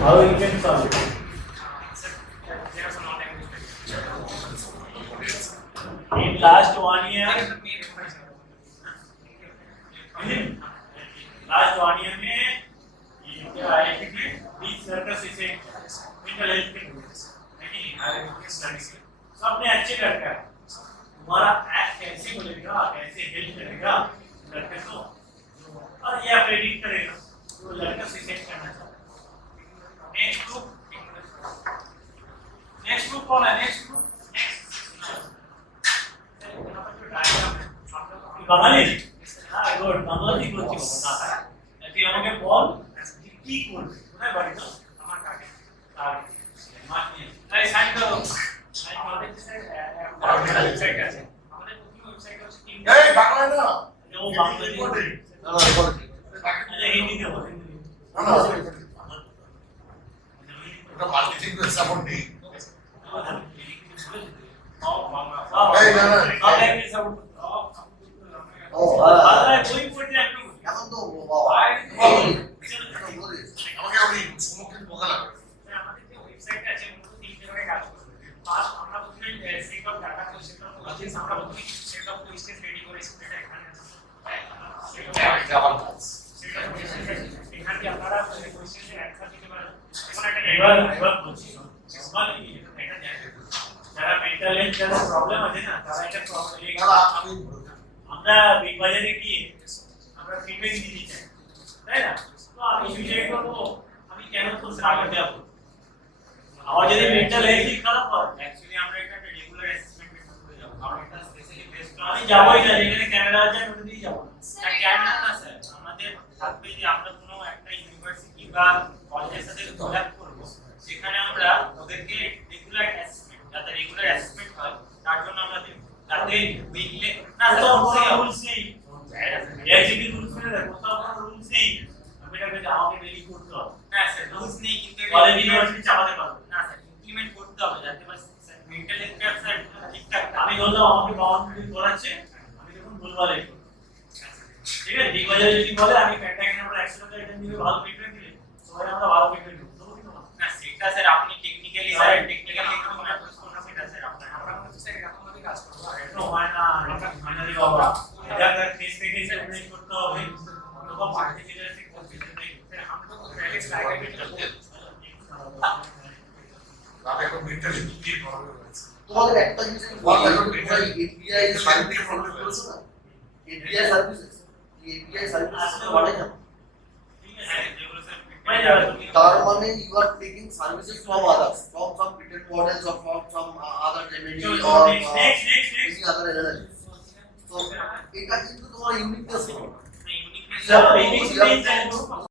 How you can solve it? In last 1 year, last 1 year में ये क्या है कि 20 सर्कस इसे मेंटल हेल्थ के नहीं सबने अच्छे लड़का है तुम्हारा एक्ट कैसे बोलेगा कैसे हेल्प करेगा लड़के को और ये प्रेडिक्ट करेगा तो लड़का सिलेक्ट करना चाहता है नेक्स्ट ग्रुप कौन है नेक्स्ट ग्रुप বাঙালি হ্যাঁ গুড বাঙালি করছি না তুই আমাকে বল কি করবি কোথায় বাড়ি তো আমার কাকে মাছ নিয়ে এই সাইন দাও আমাদের ওয়েবসাইট আছে আমাদের প্রথম ওয়েবসাইট হচ্ছে এই বাংলা না ও বাংলা রিপোর্টে না আরে হিন্দিতে বল না না ওটা মাল্টিলিঙ্গুয়াল সাপোর্ট নেই এই না না ল্যাঙ্গুয়েজ সাপোর্ট কোই পড়তে একটু এখন তো আমাকে আপনি সম্মুখীন বলা লাগবে আমাদের যে ওয়েবসাইট আছে মূলত তিনটে ভাগে কাজ করবে ফার্স্ট আমরা প্রথমে সেট অফ ডাটা করে সেট অফ লজিক্স আমরা প্রথমে সেট অফ লিস্টেস রেডি করে সেটা এখানে আছে ডাবল কাজ এখানে আপনারা কোয়েশ্চেনে অ্যানসার দিতে পারেন এখন একটা এবার বলছি সবাই এটা জানেন যারা মেন্টাল হেলথ যারা প্রবলেম আছে না তারা এটা প্রবলেম এগুলো আমি আমরা বিগ বাজারে গিয়ে আমরা ফিডব্যাক দিতে চাই তাই না তো আমি সুইসাইড করব আমি কেন তো সারা যাব আমার যদি মেন্টাল হেলথ খারাপ হয় অ্যাকচুয়ালি আমরা এটা একটা রেগুলার অ্যাসেসমেন্ট মেথড করে যাব আমরা এটা স্পেশালি বেস্ট আমি যাবই না যেখানে ক্যামেরা আছে আমি ওদিকেই যাব না ক্যামেরা না স্যার আমাদের থাকবে যে আমরা কোনো একটা ইউনিভার্সিটি বা কলেজের সাথে কোলাব করব সেখানে আমরা ওদেরকে রেগুলার অ্যাসেসমেন্ট যাতে রেগুলার অ্যাসেসমেন্ট হয় তার জন্য আমরা দেব যাতে উইকলি না তো রুলস নেই এআইসিটি রুলস নেই কোথাও কোনো রুলস নেই আমি এটাকে আমাকে ডেলি করতে হবে না স্যার রুলস নেই কিন্তু কলেজ ইউনিভার্সিটি চালাতে পারবে না স্যার ইমপ্লিমেন্ট করতে হবে যাতে বাস মেন্টাল হেলথ কেয়ার স্যার ঠিকঠাক আমি বললাম আমাকে বাউন্ডারি করাচ্ছে আমি যখন ভুলভাল করব ঠিক আছে বিগ বাজারে যদি বলে আমি প্যান্টাকে আমরা 100 টাকা এটা নিয়ে ভালো ফিডব্যাক দিলে সবাই আমরা ভালো ফিডব্যাক দেব না সেটা স্যার আপনি টেকনিক্যালি স্যার টেকনিক্যালি একটু মনে করতে সেটা স্যার আপনার আমরা হচ্ছে স্যার এরকম ভাবে কাজ করব এটা হয় না ফাইনালি বাবা এটা কেস থেকে সেট করতে হবে তো পার্টিকুলারলি কনফিউশন নেই আমরা তো ফেলিক্স লাইব্রেরি করতে তাহলে এখন মেন্টাল কি প্রবলেম আছে তোমাদের একটা জিনিস এপিআই সার্ভিস প্রবলেম হচ্ছে না এপিআই সার্ভিস মানে না তার মানে you are taking services from others from some patent models or from some other remedy or any other analysis so এটা কিন্তু তোমার ইউনিকনেস